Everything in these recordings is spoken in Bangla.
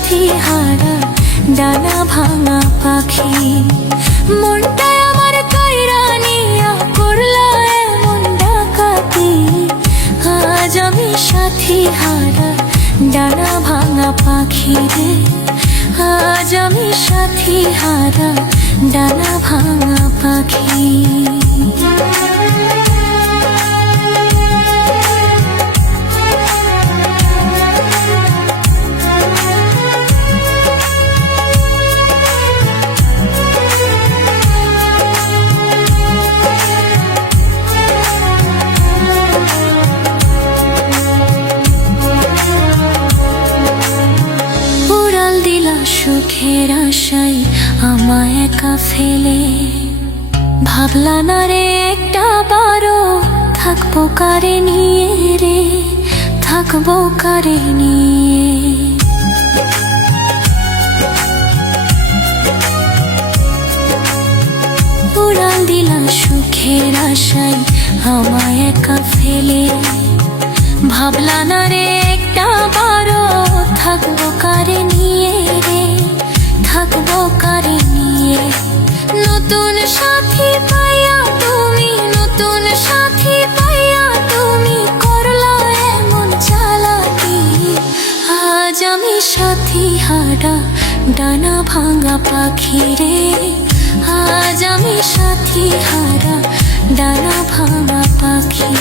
সাথী হারা ডানা ভাঙা পাখি। মনটা আমার কাইরা নিয়া করলা এমন ডাকাতি, আজ আমি সাথী হারা ডানা ভাঙা পাখি রে। আজ আমি সাথী হারা ডানা ভাঙা পাখি। সুখের আশাই আমায় একা ফেলে, ভাবলা না রে একটা বারো থাকবো কারে নিয়ে রে, থাকবো কারে নিয়ে। উড়াল দিলা সুখের আশাই আমায় একা ফেলে, ভাবলা না রে একটা বারো থাকবো কারে নিয়ে রে, থাকবো কারে নিয়ে। নতুন সাথী পাইয়া তুমি, নতুন সাথী পাইয়া তুমি করলা এমন চালাকি, আজ আমি সাথী হারা ডানা ভাঙা পাখি রে। আজ আমি সাথী হারা ডানা ভাঙা পাখি।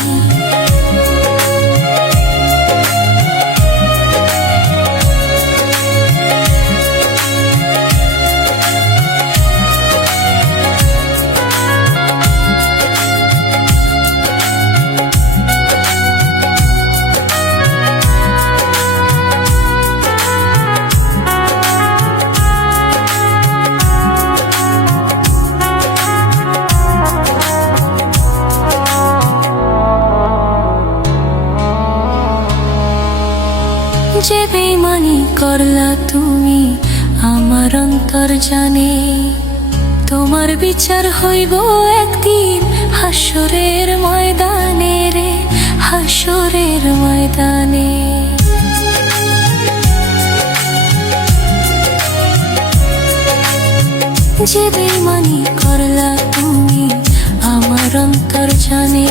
যে বেইমানি করলা তুমি আমার অন্তর জানে, তোমার বিচার হইব একদিন হাসরের ময়দানে রে, হাসরের ময়দানে। যে বেইমানি করলা তুমি আমার অন্তর জানে,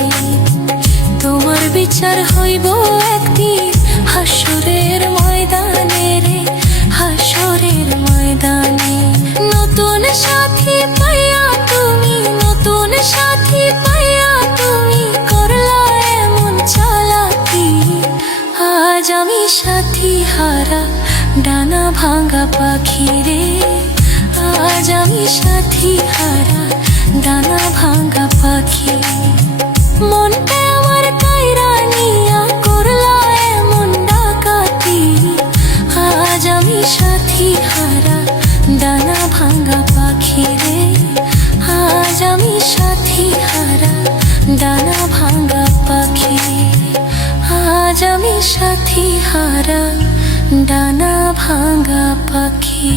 তোমার বিচার হইব একদিন হাসরের ময়দানে রে, হাসরের ময়দানে। নতুন সাথী পাইয়া তুমি, নতুন সাথী পাইয়া তুমি করলা এমন চালাকি, আজ আমি সাথী হারা ডানা ভাঙা পাখি রে। আজ আমি সাথী হারা ডানা ভাঙা পাখি। মনটা আমার কাইরা নিয়া করলা এমন ডাকাতি, আজ আমি সাথী হারা ডানা ভাঙা পাখি রে। আজ আমি সাথী হারা ডানা ভাঙা পাখি। আজ আমি সাথী হারা ডানা ভাঙা পাখি।